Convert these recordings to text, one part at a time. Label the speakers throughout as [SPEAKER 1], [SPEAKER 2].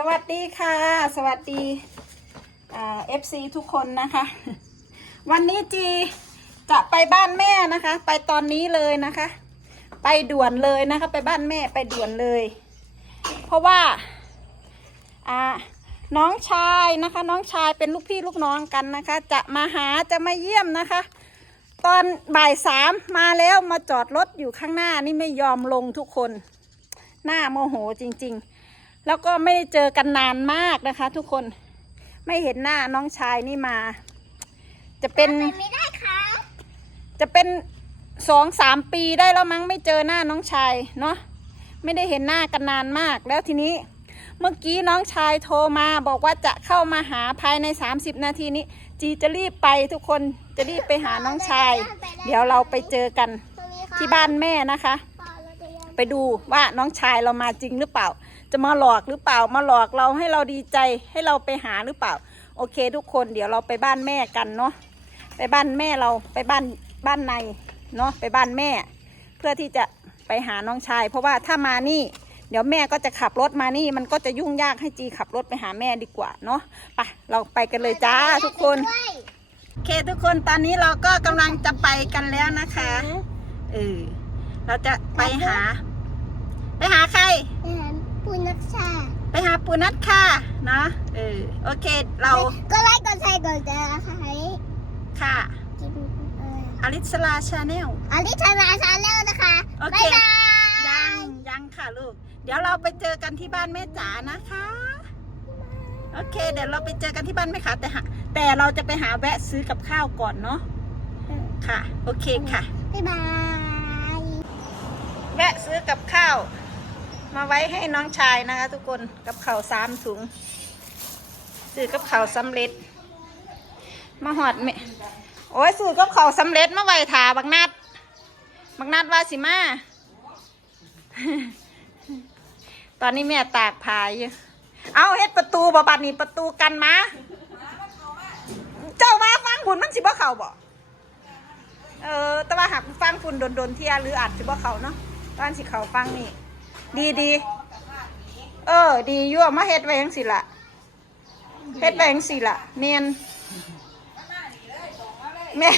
[SPEAKER 1] สวัสดีค่ะ สวัสดีเอฟซีทุกคนนะคะ วันนี้จีจะไปบ้านแม่นะคะ ไปตอนนี้เลยนะคะ ไปด่วนเลยนะคะ ไปบ้านแม่ไปด่วนเลย เพราะว่าอ่าน้องชายนะคะ น้องชายเป็นลูกพี่ลูกน้องกันนะคะ จะมาหาจะมาเยี่ยมนะคะ ตอนบ่ายสามมาแล้วมาจอดรถอยู่ข้างหน้านี่ไม่ยอมลงทุกคน หน้าโมโหจริง ๆ แล้วก็ไม่ได้เจอกันนานมากนะคะ ทุกคนไม่เห็นหน้าน้องชายนี่มา จะเป็น
[SPEAKER 2] ไม่ได้ครับ
[SPEAKER 1] จะเป็นสองสามปีได้แล้วมั้งไม่เจอหน้าน้องชายเนาะไม่ได้เห็นหน้ากันนานมาก แล้วทีนี้เมื่อกี้น้องชายโทรมาบอกว่าจะเข้ามาหาภายใน 30 นาทีนี้ จีจะรีบไปทุกคนจะรีบไปหาน้องชาย เดี๋ยวเราไปเจอกันที่บ้านแม่นะคะ ไปดูว่าน้องชายเรามาจริงหรือเปล่า จะมาหลอกหรือเปล่ามาหลอกเราให้เราดีใจให้เราไปหาหรือเปล่า โอเค ทุกคนเดี๋ยวเราไปบ้านแม่กันเนาะไปบ้านแม่เราไปบ้านบ้านในเนาะไปบ้านแม่ เพื่อที่จะไปหาน้องชาย เพราะว่าถ้ามานี่ เดี๋ยวแม่ก็จะขับรถมานี่ มันก็จะยุ่งยากให้จีขับรถไปหาแม่ดีกว่าเนาะไปเราไปกันเลยจ้าทุกคนโอเคทุกคนตอนนี้เราก็กำลังจะไปกันแล้วนะคะเออเราจะไปหา ไปหาใคร
[SPEAKER 2] ปู นักชา
[SPEAKER 1] ไปหาปูนัดค่ะเนาะเออโอเคเรา
[SPEAKER 2] ก็ไลค์กดแชร์กดติดตามใคร
[SPEAKER 1] ค่ะ
[SPEAKER 2] กินเอ่อ
[SPEAKER 1] อลิสลาชาแนล
[SPEAKER 2] อลิชานาชาแนลนะคะ
[SPEAKER 1] โอเค
[SPEAKER 2] บ๊ายบาย
[SPEAKER 1] ยังยังค่ะลูก เดี๋ยวเราไปเจอกันที่บ้านแม่จ๋านะคะ โอเค เดี๋ยวเราไปเจอกันที่บ้านแม่ขาแต่หาแต่เราจะไปหาแวะซื้อกับข้าวก่อนเนาะค่ะ โอเคค่ะ
[SPEAKER 2] บ๊ายบาย
[SPEAKER 1] แวะซื้อกับข้าว มาไว้ให้น้องชายนะคะ ทุกคนกับข้าวสามถุงซื้อกับข้าวสำเร็จ มาหอดแม่โอ้ยซื้อกับข้าวสำเร็จมาไว้ถาบักนัดบักนัดว่าสิมา ตอนนี้แม่ตากผายเอาเฮ็ดประตูบ่บัดนี้ประตูกันมาเจ้ามาฟังฝุ่นมันสิบ่เข้าบ่เออ แต่ว่าหักฟังฝุ่นโดนๆเที่ยหรืออาจสิบ่เขาเนาะตอนสิเขาฟังนี่ ดีดีๆเออ ดีอยู่เอามาเฮ็ดไว้จังสิล่ะเฮ็ดไว้จังสิล่ะเนียนแม่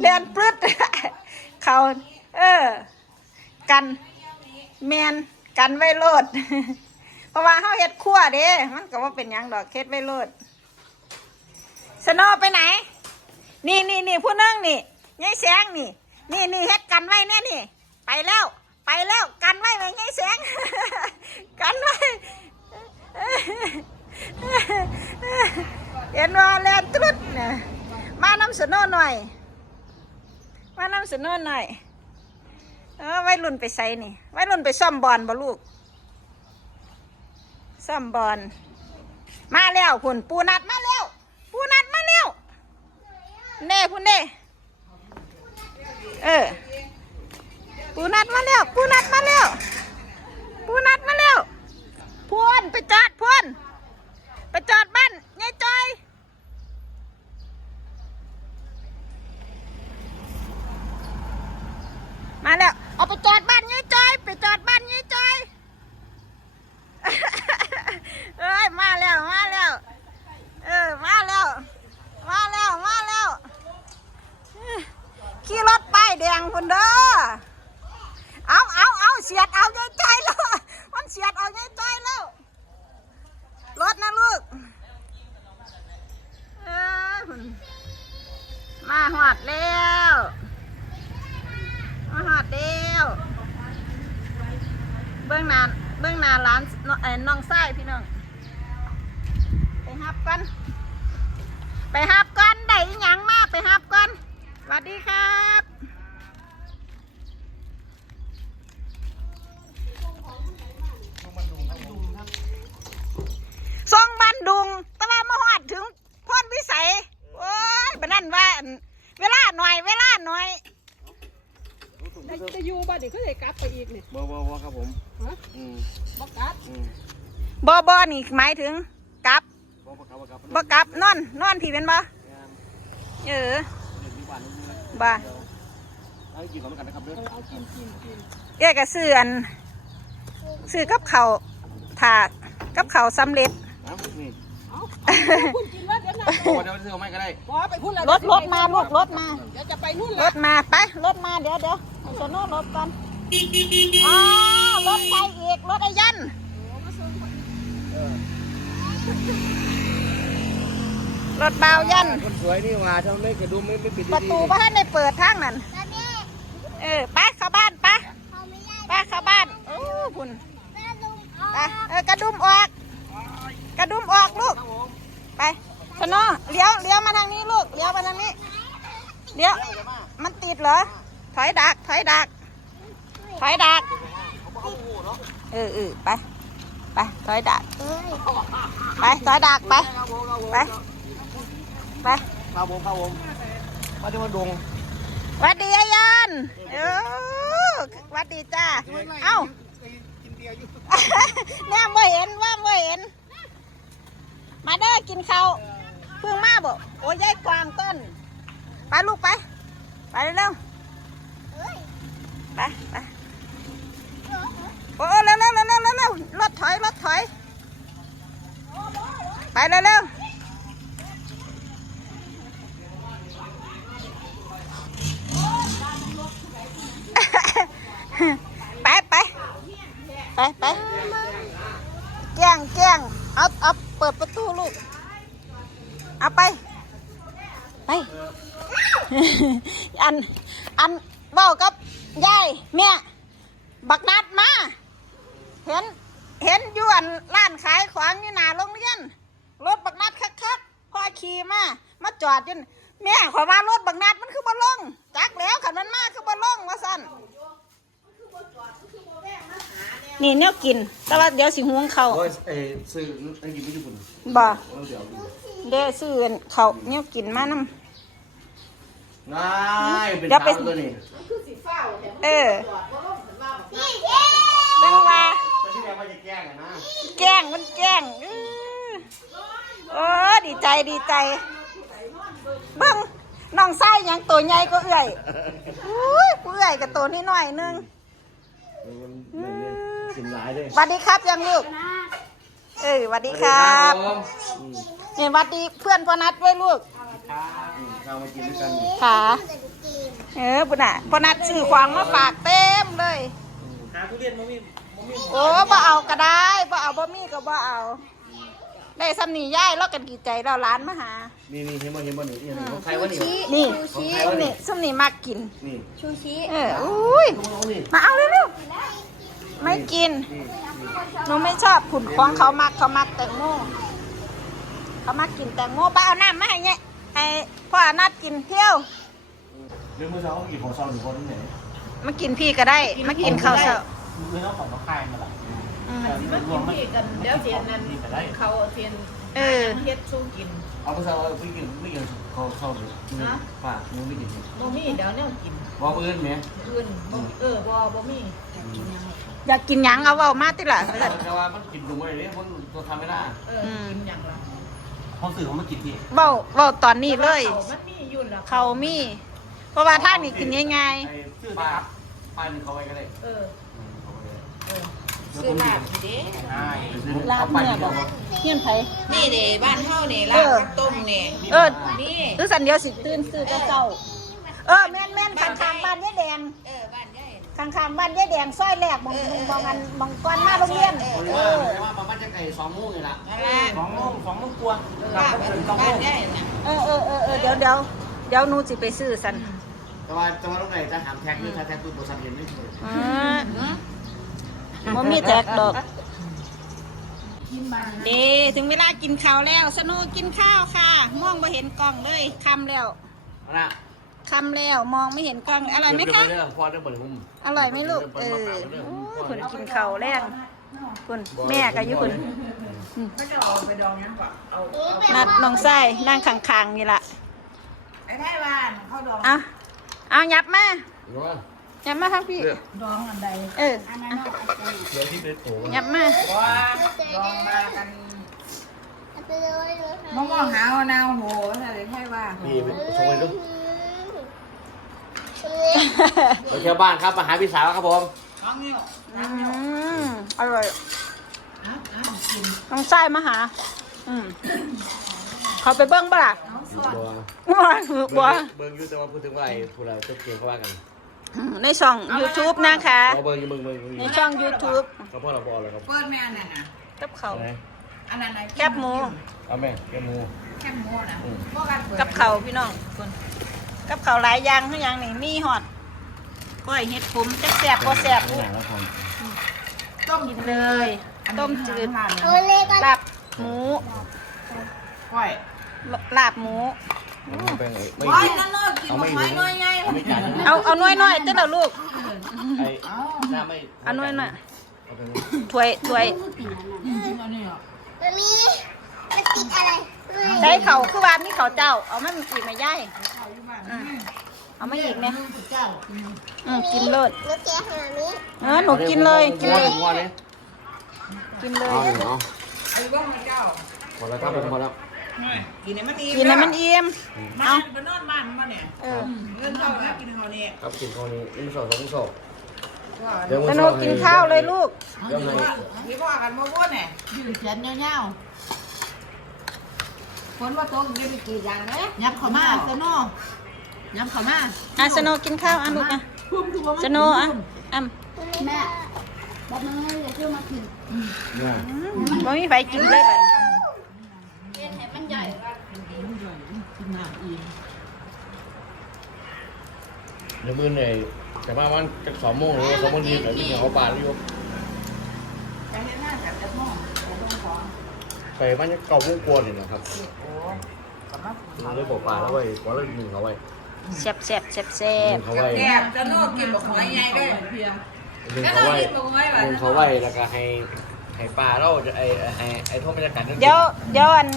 [SPEAKER 1] เลียนปลึดเขาเออ กันแมนกันไว้โลด เพราะว่าเฮาเฮ็ดครั่วเด้มันก็ว่าเป็นหยังดอกเฮ็ดไว้โลดสโนว์ไปไหน นี่นี่นี่ผู้นึงนี่ยายแสงนี่ นี่นี่เฮ็ดกันไว้เนี่ยนี่ ไปแล้ว ไปแล้วกันไว้ไหมยายแสง กันไว้เห็นว่าแลนตรุดนะมาน้ำสนว์หน่อย มาน้ำสนว์หน่อยเออไว้รุ่นไปใส่นี่ ไว้รุ่นไปซ่อมบอลบ่ลูกซ่อมบอลมาแล้วพุ่นปูนัดมาแล้วปูนัดมาแล้วเน่พุ่นเน่เออ ปูนัดมาแล้วปูนัดมาแล้วปูนัดมาแล้วพวนไปจอดพวนไปจอดบ้านยายจอยมาแล้ว เอาไปจอดบ้านยายจอย ไปจอดบ้านยายจอย เอ้ย มาแล้ว มาแล้ว เออ มาแล้ว มาแล้ว มาแล้วเอ้ยขี่รถป้ายแดงคนเด้อ เอาเอาเอาเสียดเอายายจอยแล้ว มันเสียดเอายายจอยแล้ว รถนะลูก เออมาหอดแล้ว มาหอดแล้ว เบื้องหน้าเบื้องหน้าร้านน้องเอ่อน้องไส้พี่น้อง ไปฮับก่อนไปฮับก่อนได้หยังมากไปฮับก่อนสวัสดีครับทรงบันดุงตะว่ามาหอดถึงพ่นวิสัย โอ้ยบันนั่นว่าอั่นเวลาหน่อย เวลาหน่อย
[SPEAKER 3] จะอยู่บ้านนี่เขาจะกลับไปอีกนี่
[SPEAKER 4] บ่บ่บ่ครับผม
[SPEAKER 3] ฮะ
[SPEAKER 4] อืม
[SPEAKER 3] บอกกลับ
[SPEAKER 4] อืม
[SPEAKER 1] บอบอนี่หมายถึงกลับ
[SPEAKER 4] บ่บ่ครับบ่ครับ
[SPEAKER 1] บ่กลับนอนนอนพี่เป็นบ่
[SPEAKER 4] งาน
[SPEAKER 1] เออ
[SPEAKER 4] เด็กอยู่บ้านนี่นะ
[SPEAKER 1] บ่า
[SPEAKER 4] เอากินของกันนะครับเด้อ
[SPEAKER 3] เอากินกินกิน
[SPEAKER 1] เอ้ยก็ซื้ออันซื้อกับเขาวถากกับเขาวสำเร็จ
[SPEAKER 4] เอานี่
[SPEAKER 3] เอา คุณกินว่าเดี๋ยวนะ
[SPEAKER 4] เอาเดี๋ยวซื้อเอาไม่ก็ได้
[SPEAKER 3] พอไปพูดแล้ว
[SPEAKER 1] รถรถมาลูกรถมา
[SPEAKER 3] เดี๋ยวจะไปนู่น
[SPEAKER 1] ร
[SPEAKER 3] ละ
[SPEAKER 1] ถมาไปรถมาเดี๋ยวเดี๋ยวเอาชโน่รถก่อนอ๋อรถใครอีกรถไอ้ยันรถเบาวยัน
[SPEAKER 4] คนสวยนี่ว่าทำไมกระดุมไม่ไม่ปิด
[SPEAKER 1] ประตูบ้านในเปิดทางนั่น
[SPEAKER 2] ตอนนี้
[SPEAKER 1] เออไปเข้าบ้านไป
[SPEAKER 2] เขาไม่ได้
[SPEAKER 1] ไปเข้าบ้านโอ้พุ่น
[SPEAKER 2] แม่ลุงเอา
[SPEAKER 1] ไปเออกระดุมออกก ระดุมออกลูก ไปชโน่เลี้ยวเลี้ยวมาทางนี้ลูก เลี้ยวมาทางนี้ เลี้ยว มันติดเหรอ ถอยดัก ถอยดัก ถอยดัก เออเออไป ไป ถอยดัก
[SPEAKER 2] เอ้ย
[SPEAKER 1] ไป ถอยดัก ไป ไป ไป
[SPEAKER 4] ข้าวผมข้าวผมมาที่วันดง
[SPEAKER 1] หวัดดีอายันเออหวัดดีจ้า เอ้าแน่ไม่เห็นว่าไม่เห็น มาเด้อกินข้าวเพิ่งมาบ่โอ้ยายกวางต้น ไปลูกไป ไปเร็วไปไปโอ้เร็วเร็วเร็วเร็วเร็วรถถอยรถถอย ไปเร็วเร็วไปไปไปไปแกงแกงเอาเอา เปิดประตูลูก เอาไป ไป อัน อันเบ้ากับยายแม่บักนัดมา เห็น เห็นยวนร้านขายของนี่หนาโรงเรียน รถบักนัดคักๆพ่อขี่มา มาจอดจนแม่ขอยว่ารถบักนัดมันคือบ่ลงจักแล้วขันมันมาคือบ่ลงว่าสั่น นี่เนี่ยกิน แต่ว่าเดี๋ยวสิหุงเขาว
[SPEAKER 4] โอ้ยเอ้ซื้อไอ้กินไม่ญี่ปุ่น
[SPEAKER 1] บ่
[SPEAKER 4] เราเดี๋ยว
[SPEAKER 1] เดี๋ยวซื้อเขาวเนี่ยกินมานำ
[SPEAKER 4] ง่ายเป็น
[SPEAKER 1] เดี๋ยวไป
[SPEAKER 4] สาวตัวนี้
[SPEAKER 1] เออ
[SPEAKER 2] พี่พี่
[SPEAKER 1] จังว่า
[SPEAKER 4] แต่ที่แรกว่าจะแกล้งอะนะ
[SPEAKER 1] แกล้งมันแกล้งอื้อโอ้ดีใจดีใจ เบิ้งน้องไส้ยังตัวใหญ่ก็เอื่อยอุ้ยกูเอื่อยกับตัวนี้หน่อยนึง
[SPEAKER 4] มันมันเนี่ย กินหลายเลย
[SPEAKER 1] หวัสดีครับยังลูก เออหวัสดีครับ
[SPEAKER 4] ผมอืม
[SPEAKER 1] เนี่ยหวัสดีเพื่อนพอนัดด้วยลูก
[SPEAKER 4] อืมเรามากินด้วยกัน
[SPEAKER 1] ขาเออปุ่นอะพอนัดซื้อขวางมาฝากเต็มเลย
[SPEAKER 4] หาทุเรียนมั้มี
[SPEAKER 1] โอ้บ่เอาก็ได้บ่เอาบ่มีก็บ่เอา ได้ซ้ำนี่ย่ายแล้วกันกี่ใจเราร้านมาหา
[SPEAKER 4] นี่นี่เห็นบ่เห็นบ่นี่นี่ของใครวะนี่
[SPEAKER 1] นี่
[SPEAKER 4] ของใคร
[SPEAKER 1] ส้
[SPEAKER 4] วะ
[SPEAKER 1] ม
[SPEAKER 4] นี่
[SPEAKER 1] นี่ส้มนี่มากกิน
[SPEAKER 4] นี่
[SPEAKER 2] ชูชี
[SPEAKER 1] เอออุ้ย
[SPEAKER 4] เอานี่
[SPEAKER 1] มาเอาเร็วๆ ไม่กิน
[SPEAKER 4] นี่
[SPEAKER 1] หนูไม่ชอบผุนของเขามักเขามักแตงโมเขามักกินแตงโมไปเอาน้ำมาให้เนี่ยไอ้พ่อนัดกินเที่ยว
[SPEAKER 4] เรื่องเมื่อเช้าเขากินของเช้าหนึ่งคนที่ไหน
[SPEAKER 1] มากินพี่ก็ได้ มากินข้าวเช้า
[SPEAKER 4] ไม่ต้องของมาคายมาละ
[SPEAKER 1] อืม
[SPEAKER 3] มากินพี่กันเดี๋ยวเทียนนั้นเขาเทียน
[SPEAKER 1] เออ
[SPEAKER 3] เฮ็ดสู้กิน
[SPEAKER 4] เอาไปเช้าไปกินไม่กิน เขาเช้าเลยป่ามึงไม่กิน
[SPEAKER 3] บ่มีเดี๋ยวแนวกิน
[SPEAKER 4] ว่าเพื่อนไหม
[SPEAKER 3] อื่นบ่เออบ่บ่มี
[SPEAKER 1] อยากกินหยังเอาเอามาติล่ะ
[SPEAKER 4] แต่ว่ามันกินดูไม่ได้มันตัวทำไม่ได้
[SPEAKER 3] เออกินหยังล่ะ
[SPEAKER 4] เขาสื่อเขามากินพี่
[SPEAKER 1] เบ้าเบ้าตอนนี้เลย
[SPEAKER 3] เขามันมีอยู่ล่ะ
[SPEAKER 1] เขามี เพราะว่าท่างนี่กินง่าย
[SPEAKER 4] ไอ้ชื่อป้าป้าหนึ่งเขาไปก็ได้
[SPEAKER 3] เออ
[SPEAKER 4] เออ
[SPEAKER 3] ซื้อลาบเด้
[SPEAKER 4] ใช่
[SPEAKER 1] ๆลาบเนื้อบ่เฮียนไผ
[SPEAKER 3] นี่เด้บ้านเฮานี่ลาบข้าวต้มนี่
[SPEAKER 1] เออ
[SPEAKER 3] นี่
[SPEAKER 1] คือสันเดียวสิตื่นซื้อแต่เจ้า เออแม่นแม่นข้างๆบ้านยายแดง
[SPEAKER 3] เออบ้านใหญ่
[SPEAKER 1] ข้างๆบ้านยายแดงซอยแรกมองมองอันมองก้อนมาโรงเรียน
[SPEAKER 4] คน
[SPEAKER 1] เอ
[SPEAKER 4] ว่า
[SPEAKER 1] อ
[SPEAKER 4] ว่าประมาณจะไก่สองโมงเลยล่ะ
[SPEAKER 3] นั่นล่ะ
[SPEAKER 4] สองโมงสองโมงกว่า
[SPEAKER 3] บ้านบ้านใหญ่น่ะ
[SPEAKER 1] เออเออเออเออเดี๋ยวเดี๋ยวเดี๋ยวหนูสิไปซื้อสัน
[SPEAKER 4] แต่ว่าแต่ว่าตรงไหนจะถามแท็กหรือถ้าแท็กคือบริษัทเห็นไม่ถูก
[SPEAKER 1] อื มมันมีแจกดอกเดถึงเวลากินข้าวแล้วสนุกกินข้าวค่ะมองไม่เห็นกล้องเลยคำแล้ว
[SPEAKER 4] นะ
[SPEAKER 1] คำแล้วมองไม่เห็นกล้องอร่อยไหมคะ
[SPEAKER 4] พอได้เปิดมุม
[SPEAKER 1] อร่อยไหมลูกเออโอ้ยคุณกินข้าวแรงคุณแม่ก็อยู่คุณ
[SPEAKER 3] เขาจะเอาไปดองยังก่อนเอา
[SPEAKER 1] นัดน้องไส้นั่งข้างๆนี่ละ
[SPEAKER 3] ไอ้ไทยบ้านเขาดอง
[SPEAKER 1] เอาเอายับมา
[SPEAKER 4] หรือว่า
[SPEAKER 1] ยับมาทางพี่
[SPEAKER 3] ดองอันใด
[SPEAKER 1] เออ
[SPEAKER 4] เดี๋ยวที่เป็นโถ
[SPEAKER 1] ยับมา
[SPEAKER 3] ว่าดองมากัน
[SPEAKER 2] เอาไปเลยเลย
[SPEAKER 3] มะม่วงหาวนาโหอะไรไทยว่า
[SPEAKER 4] นี่เป็นชงเลยลูก
[SPEAKER 2] เออ
[SPEAKER 4] ไปเที่ยวบ้านครับมาหาพี่สาวครับผม
[SPEAKER 3] น้องนี่
[SPEAKER 1] อืมอร่อย
[SPEAKER 3] อ้าวอ้าว
[SPEAKER 1] น้องชายมาหา อืมเขาไปเบิ้งบ่ล่ะ
[SPEAKER 4] บัว
[SPEAKER 1] ว้ายบัว
[SPEAKER 4] เบิ่งอยู่แต่ว่าพูดถึงว่าไอ้พวกเราจะเกี่ยวเขาว่ากัน
[SPEAKER 1] อืม ในช่อง YouTube นะคะ
[SPEAKER 4] เอาเบิ่งอยู่เบิ่งเบิ่ง
[SPEAKER 1] ในช่อง YouTube
[SPEAKER 4] เขาพ่อเราบอลเลยครับ
[SPEAKER 3] เปิดแม่นั่นน่ะ
[SPEAKER 1] กับเขาว
[SPEAKER 4] ไหน
[SPEAKER 3] อันนั้นน่ะ
[SPEAKER 1] แคบหมู
[SPEAKER 4] เอาแม่แกหมู
[SPEAKER 3] แคบหมูน่ะ
[SPEAKER 4] อืม
[SPEAKER 3] พวกกันเปิด
[SPEAKER 1] กับเขาวพี่น้องคนกับเขาวหลายอย่างทุกอย่างนี่มีหอดก้อยเห็ดผมจะแสบบ่แสบ
[SPEAKER 4] ไม่หนาแล้วคน
[SPEAKER 3] ต้ม
[SPEAKER 1] กินเลย ต้มจืด
[SPEAKER 2] โอเล่กัน
[SPEAKER 1] ลาบหมู
[SPEAKER 3] ก้อย
[SPEAKER 1] ลาบหมู
[SPEAKER 4] มันเป็นไอ้ไม่
[SPEAKER 3] ก้อยนั่นเนาะกินบ่ค่อยน้อยไง
[SPEAKER 4] เอาไม่จ่าย
[SPEAKER 1] เอาเอาน้อยน้อยๆเจ้าเราลูก
[SPEAKER 4] ไอ้หน้าไม่
[SPEAKER 1] เอาน้อยน่ะ
[SPEAKER 4] เอาไป
[SPEAKER 1] ถ้วยถ้วย
[SPEAKER 2] มันมีมันติดอะไรด้วย
[SPEAKER 1] ใช้เขาคือวานนี่เขาเจ้า เอามันอีกไหมาย่ายอืมเอามาอีกเนี่ยอืมกินเลย
[SPEAKER 2] แล้วแกหานี้
[SPEAKER 1] เออหนูกินเลยกินเลย
[SPEAKER 4] งัวเลย
[SPEAKER 1] กินเลย
[SPEAKER 4] เอาเอา
[SPEAKER 3] ไอ้บ้องเจ้า
[SPEAKER 4] พอแล้วครับผมพอแล้ว
[SPEAKER 3] กินให้มันดี
[SPEAKER 1] กินให้มันอิ่ม
[SPEAKER 3] มา
[SPEAKER 1] เอา
[SPEAKER 3] ไปนอนบ้านมาเนี่ย
[SPEAKER 1] เออ
[SPEAKER 3] เงินเข้าแล้วกินเขานี่
[SPEAKER 4] ครับกินข้าวนี้นี่สองสองสอง
[SPEAKER 1] สนุกกินข้าวเลยลูก
[SPEAKER 4] เดี๋ยวให้
[SPEAKER 3] พี่พ่อกันบ่บ่เนี่ยยืดเขียนยาวๆฝนว่าตกได้มีกี่อย่างเด้ยับเข้ามาซะเนาะยับเข้ามา
[SPEAKER 1] อะสโนกินข้าวอะลูกอะสโนอะอะ
[SPEAKER 2] แม่แบบนั้นเลยเดี๋ยวชื่อมาถึง
[SPEAKER 4] เนี่ย
[SPEAKER 1] บ่มีไฟกินเลยบัดนี้
[SPEAKER 2] เรียนให้มันใหญ่
[SPEAKER 4] เดี๋ยวมื้อเนี่ยแต่ว่ามันจะสองโมงหรือสองโมงดีแต่ที่เขาป่าอยู่
[SPEAKER 3] ไปเฮ็ดหน้าจับจะมองไปต้องของ
[SPEAKER 4] ไปมันจะเก่าวุ่งกวนเลยนะครับ
[SPEAKER 3] โอ้กำลัง
[SPEAKER 4] เราเลยบอกป่าแล้วไว้ขอเลยหนึ่งเขาไว้
[SPEAKER 1] แซ่บแซ่บแซ่บแซ่
[SPEAKER 4] ห
[SPEAKER 1] บ
[SPEAKER 4] นึ่งเขาไว้
[SPEAKER 3] แก้มจะโน่กินบ่หอยใหญ่เด้เพียง
[SPEAKER 4] หนึ่งเขาไว้หนึ่งเขาไว้แล้วก็ให้ให้ป่าเราจะไอ้ให้ไอ้โทษบรรยากาศ
[SPEAKER 1] เดี๋ยวเดี๋ยวอัน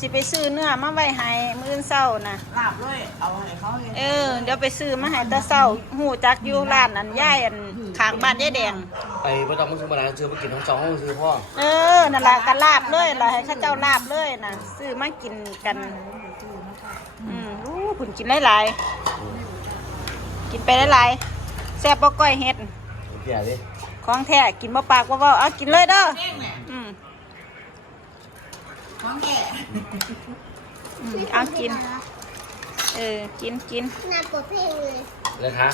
[SPEAKER 1] สิไปซื้อเนื้อมาไว้ให้มื้ออนเช้านะ
[SPEAKER 3] ลาบเลยเอาให้เขาเฮ็ด
[SPEAKER 1] เออ เดี๋ยวไปซื้อมาให้ตาเช้าหูจักอยู่ร้านอันย่ายอันข้างบ้านยายแดง
[SPEAKER 4] ไอ้ไม่ต้องมาซื้อมาแล้วซื้อมากินทั้งสองห้องซื้อพ่อ
[SPEAKER 1] เออ นั่นล่ะก็ลาบเลยล่ะให้เข้าเจ้าลาบเลยนะซื้อมากินกัน อืมอู้คุณกินหลายๆกินไปหลายๆแซ่บบ่ก้อยเฮ็ด
[SPEAKER 4] เกี่ยดิ
[SPEAKER 1] ของแท้กินบ่ปากบ่เว้าเอากินเลยเด้อ
[SPEAKER 3] เองเนี่ย
[SPEAKER 1] อืม
[SPEAKER 3] ของแก่
[SPEAKER 1] อืมเอากิน เออ กินกิน
[SPEAKER 2] หน้าปวดเพลงเลย
[SPEAKER 4] เลยคะ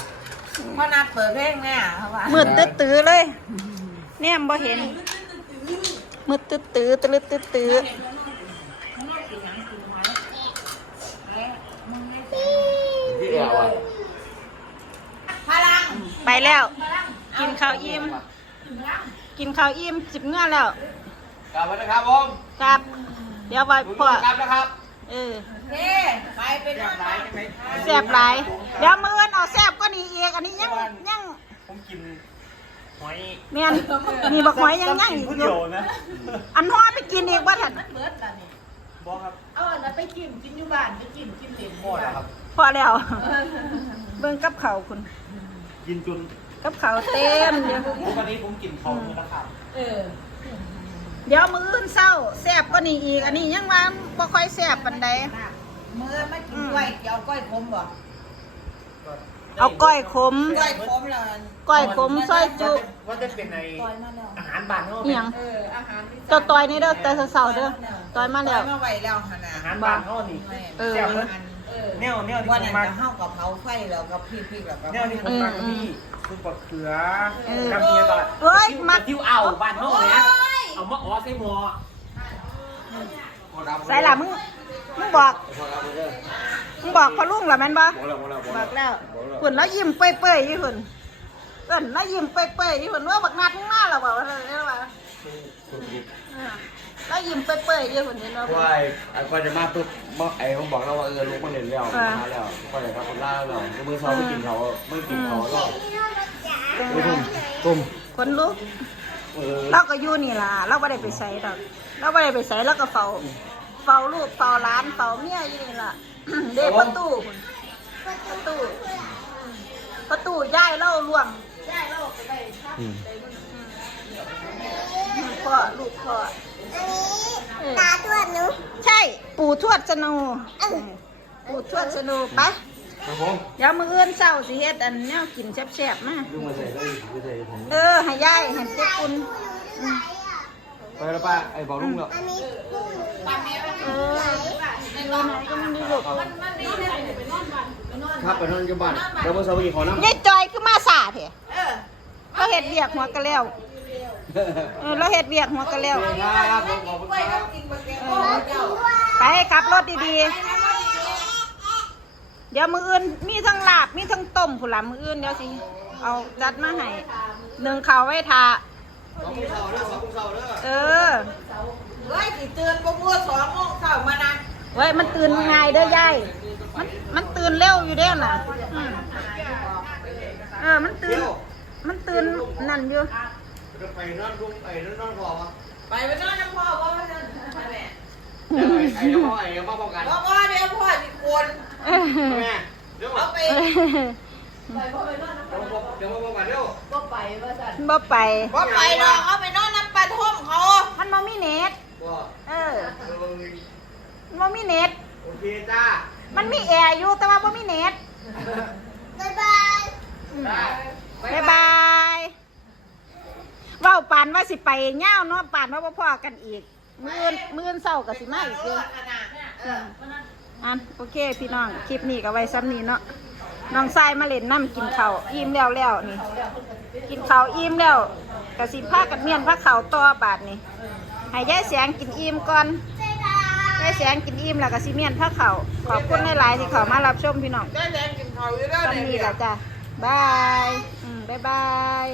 [SPEAKER 3] พ่อนัดเปิดเพลงแน่เขาว่า
[SPEAKER 1] มืดตื้อๆเลยเนี่ยบ่เห็นมืดตื้อๆตื้อตื้อตื้อ
[SPEAKER 4] ที่แอวอะ
[SPEAKER 3] พลัง
[SPEAKER 1] ไปแล้ว กินข้าวอิ่มกินข้าวอิ่มสิบเงื่อนแล้ว
[SPEAKER 4] กลับมานะครับผม
[SPEAKER 1] ครับ เดี๋ยวไปพ่อก
[SPEAKER 4] ลับนะครับ
[SPEAKER 1] เออ
[SPEAKER 3] เฮ้ไปเป็นนอนบ้าน
[SPEAKER 1] แซ่บหลายเดี๋ยวมื้ออื่นเอาแซ่บก็นี่อีกอันนี้ยังยัง
[SPEAKER 4] ผมกินหอย
[SPEAKER 1] เมียนมีบักหอยยังยังอีกอยู่อันฮ้อไปกินอีกบ่ทัน
[SPEAKER 3] เบิดล่ะนี่
[SPEAKER 4] บอกครับ
[SPEAKER 3] เอาอันนั้นไปกินกินอยู่บ้านไปกินกินเหรียญ
[SPEAKER 4] พ่อนะครับ
[SPEAKER 1] พอแล้วเบิ่งกับข้าวคุณ
[SPEAKER 4] กินจน
[SPEAKER 1] กับข้าวเต็มเดี๋ยว
[SPEAKER 4] วันนี้ผมกินเขาเนื้อนะครับ
[SPEAKER 3] เออ
[SPEAKER 1] เดี๋ยวมื้ออื่นเช้าแซ่บก็นี่อีก อันนี้ยังว่าบ่ค่อยแซ่บปานใด
[SPEAKER 3] มือไม่กินกล้วยเอากล้วยขมบ่
[SPEAKER 1] เอาก้อยขม
[SPEAKER 3] กล้วยขมแล้ว
[SPEAKER 1] ก้อยขมซอยจุ
[SPEAKER 4] ว่าจะเป็นใน
[SPEAKER 3] กล้วยมาแล้ว
[SPEAKER 4] อาหารบ้านเขา
[SPEAKER 1] เอียง
[SPEAKER 3] เอออาหารที่
[SPEAKER 1] เจ้าตอยนี่เด้อแต่เช้าๆเด้อตอยมาแล้ว
[SPEAKER 3] มาไว้แล้วหั่นน่ะ
[SPEAKER 4] อาหารบ้านเขานี่
[SPEAKER 1] เออ
[SPEAKER 4] แซ่บเลย
[SPEAKER 3] เออ
[SPEAKER 4] แนวแนวที่
[SPEAKER 3] วัน
[SPEAKER 4] ผ
[SPEAKER 3] นั้
[SPEAKER 4] ม
[SPEAKER 3] น
[SPEAKER 4] มา
[SPEAKER 3] จะเฮากับเผาไฟแล้วกับพริกๆแล้วก็
[SPEAKER 4] แนวที่ผมมาที่ คือปลาเขือ
[SPEAKER 1] เออ
[SPEAKER 4] กับเมียก่อน
[SPEAKER 1] เฮ้ยมัก
[SPEAKER 5] ทิวเอาบ้านเขาเนี่ยเอามาอ๋อใส่หมอ
[SPEAKER 1] ใส่ล่ะมึงมึงบอกมึงบอกพ่อลุงล่ะแม่นบ่
[SPEAKER 4] บอกแล้วบอกแล้ว
[SPEAKER 1] บอกแล้วคุณแล้วยิ้มเปื่อยๆอยู่คุณเอิ้นแล้วยิ้มเปื่อยๆอยู่คุณว่าบักนัดมึงมาแล้วบ่ว่าแล้วว่าเออ แล้วยิ้มเปื่อยๆอยู่คุณเห็นบ่
[SPEAKER 4] เพราะว่าไอ้ก่อนจะมาปุ๊บบอกไอ้ผมบอกแล้วว่าเออลูกมาเล่นแล้วมาแล้วก็เลยครับคนล่าแล้วมือซ้อมไม่กินเขาไม่กินเขาแล้วตุ้มตุ้ม
[SPEAKER 1] คนลุก
[SPEAKER 4] เออ
[SPEAKER 1] เราก็อยู่นี่ล่ะเราไม่ได้ไปใส่ดอกเราไม่ได้ไปใส่เราก็เฝ้าเฝ้าลูกเฝ้าหลานเฝ้าเมียอยู่นี่ล่ะเด็ประตูพุ่นประตูประตูย้ายเราล่วงย้ายเราไปได้ครับ
[SPEAKER 4] อืม
[SPEAKER 1] พ่อลูกพ่อ
[SPEAKER 2] อันนี้ ตาทวดหนู
[SPEAKER 1] ใช่ ปู่ทวดสโน
[SPEAKER 2] เออ
[SPEAKER 1] ปู่ทวดสโนไป
[SPEAKER 4] ครับผม
[SPEAKER 1] เดี๋ยวมื้ออื่นเช้าสิเฮ็ดอันแนวกินแซ่บๆมา
[SPEAKER 4] ยุ่งมาใส่เลยไม่ใส่ผม
[SPEAKER 1] เออให้ยายให้เจ๊คุณ
[SPEAKER 2] ไหนอะ
[SPEAKER 4] ไปแล้วป้าไอ้บอกลุงแล้ว
[SPEAKER 2] อันนี้กุ้ง
[SPEAKER 1] เออเออไหนก็ไม่รู้
[SPEAKER 4] ครับไปนอนอยู่บ้านเดี๋ยวเมื่อเช้าไปกินข้าวน้ำ
[SPEAKER 1] ยายจอยคือมาสาเถอะเราเห็ดเบียกหัวกะแล้ว เออเราเห็ดเบียกหัวกะแล้ว
[SPEAKER 4] ครับผมขอบคุณครับ
[SPEAKER 1] ไปขับรถดีๆ เดี๋ยวมืออื่นมีทั้งลาบมีทั้งต้มผุหลามืออื่นเดี๋ยวสิ เอาจัดมาให้หนึ่งเขาวไว้ทา
[SPEAKER 4] สองคุณเสาเด้อสองคุณเสาเด้อ
[SPEAKER 1] เออ
[SPEAKER 3] เฮ้ยสิเตือนบ่บัวสองโมงเช้ามานะ
[SPEAKER 1] เว้ยมันตื่นง่ายเด้อยายมันมันตื่นเร็วอยู่เด้อน่ะอืมเออมันตื่นมันตื่นนั่นอยู่
[SPEAKER 4] จะไปนอนลุงไอ้นอนพอปะ
[SPEAKER 3] ไปไปนอนน้ำพ่อว่าว่าจะแม่
[SPEAKER 4] ไอ้ไอ้พ่อไอ้พ่อป้องกัน
[SPEAKER 3] ว่าว่าเดี๋ยวพ่อสิคน
[SPEAKER 1] เออ
[SPEAKER 4] แม่เดี๋ยว
[SPEAKER 3] เอาไป
[SPEAKER 4] เดี๋ยวพ่อเดี๋ยวพ่อป้องกันเดี๋ยว
[SPEAKER 1] บ่ไป
[SPEAKER 3] ว่าไปหรอกเอาไปนอนน้ำปลาท่อมเขา
[SPEAKER 1] มันบ่มีเน็ต
[SPEAKER 4] ว่า
[SPEAKER 1] เออ
[SPEAKER 4] เออ
[SPEAKER 1] มันบ่มีเน็ต
[SPEAKER 4] โอเคจ้า
[SPEAKER 1] มันมีแอร์อยู่แต่ว่าบ่มีเน็ต
[SPEAKER 2] บ๊ายบาย
[SPEAKER 4] ได้
[SPEAKER 1] บ๊ายบายเว้าปานว่าสิไปเง่าวเนาะปานว่าบ่พอกันอีก มื้ออื่นมื้ออื่นเช้าก็สิมาอีกเด้ออันโอเคพี่น้องคลิปนี้ก็ไว้ซ้ำนี้เนาะน้องทรายมาเล่นน้ำกินข้าวอิ่มแล้วแล้วนี่ กินข้าวอิ่มแล้วก็สิพากันเมียนพาข้าวต่อบาดนี่ให้ยายแสงกินอิ่มก่อน
[SPEAKER 2] บ๊ายบาย
[SPEAKER 1] ยายแสงกินอิ่มแล้วก็สิเมียนพาข้าวขอบคุณหลายๆที่เข้ามารับชมพี่น้อง
[SPEAKER 3] ได้แรงกินเขาอยู่แล้ว
[SPEAKER 1] ซ้ำนี้
[SPEAKER 3] เนี่ย
[SPEAKER 1] ละจ้ะบายอืมบ๊ายบาย